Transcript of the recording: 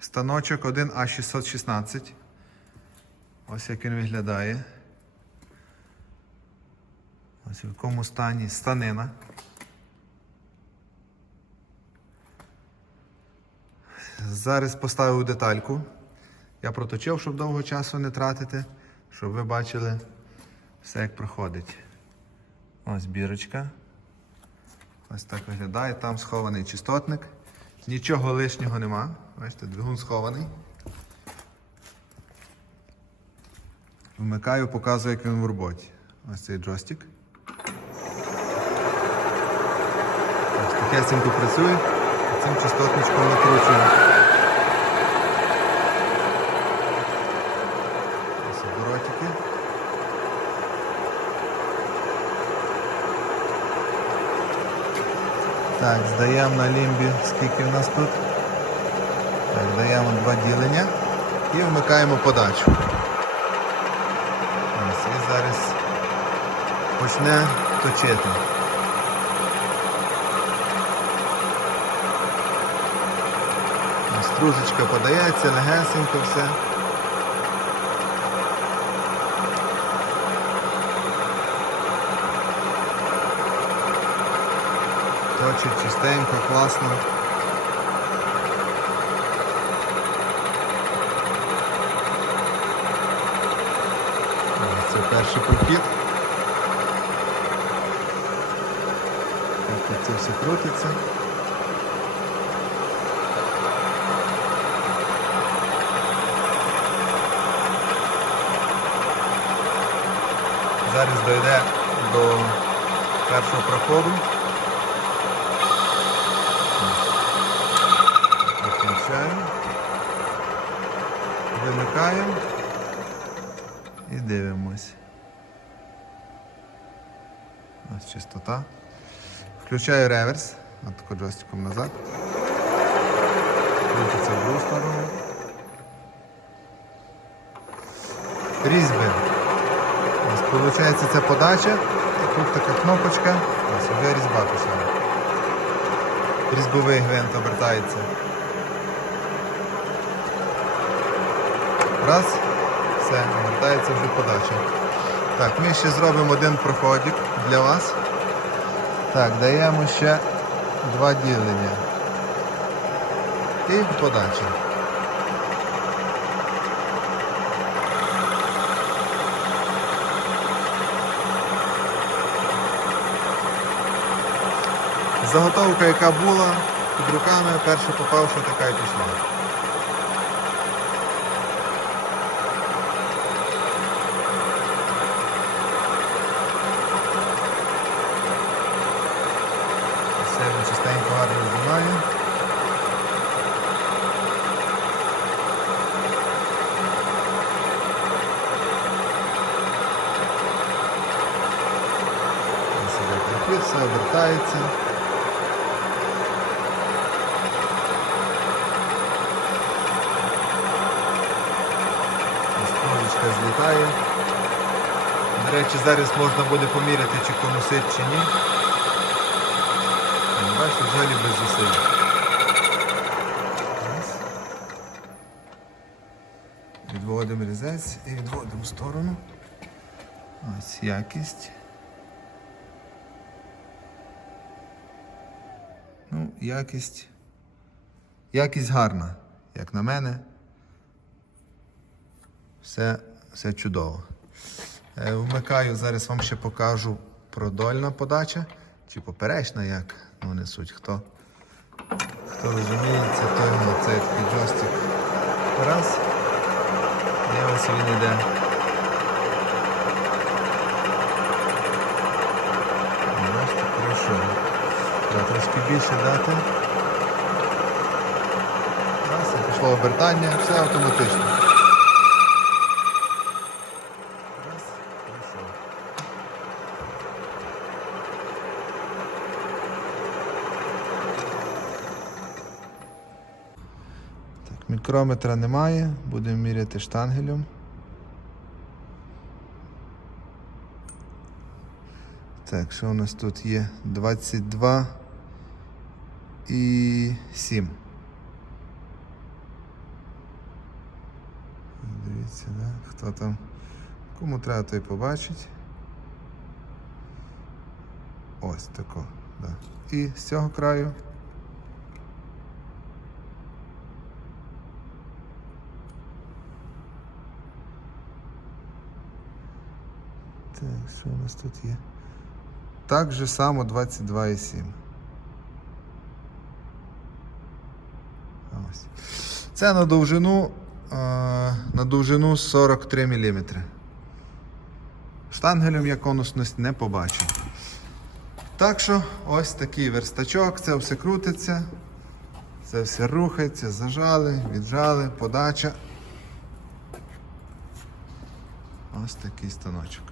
Станочок 1А616. Ось як він виглядає. Ось в якому стані станина. Зараз поставив детальку. Я проточив, щоб довго часу не тратити, щоб ви бачили все, як проходить. Ось бірочка. Ось так виглядає. Там схований чистотник. Нічого лишнього нема. Бачите, двигун схований. Вмикаю, показую, як він в роботі. Ось цей джойстик. Ось такесенько працює. Цим частотничком накручуємо. Ось оборотики. Так, здаємо на лімбі, скільки в нас тут. Так, даємо два ділення і вмикаємо подачу. Ось, і зараз почне точити. Стружечка подається, легесенько все. Точить чистенько, класно. Ось Це перший прохід. Так, це все крутиться. Зараз дойде до першого проходу. Виключаємо. Вимикаємо і дивимось. Ось чистота. Включаю реверс. Отако джойстиком назад. Крутиться в другу сторону. Різьби. Ось виходить це подача. Тут така кнопочка. Ось вже різьба пішла. Різьбовий гвинт обертається. Раз, все, обертається вже подача. Так, ми ще зробимо один проходик для вас. Так, даємо ще два ділення. І подача. Заготовка, яка була під руками, перша попавша така і пішла. Все він чистенько гарно знімає. Ось все обертається. Стружечка злітає. До речі, зараз можна буде поміряти, чи конусить, чи ні. Бачите, взагалі без зусиль. Відводимо різець і відводимо в сторону. Ось якість. Ну, якість. Якість гарна, як на мене. Все, все чудово. Е, Вмикаю, зараз вам ще покажу продольна подача чи поперечна, як ну не суть. Хто, хто розуміється, той на цей джойстик. Раз. І ось він іде. Бачите, хорошо. Треба трошки більше дати. Раз, пішло обертання, все автоматично. Так, мікрометра немає, будемо міряти штангелем. Так, що у нас тут є? 22 і 7. Дивіться, да? хто там. Кому треба, той побачить. Ось тако. Да. І з цього краю. Так, що у нас тут є? Так же само 22,7. Ось. Це на довжину, е, на довжину 43 мм. Штангелем я конусність не побачив. Так що ось такий верстачок, це все крутиться, це все рухається, зажали, віджали, подача. Ось такий станочок.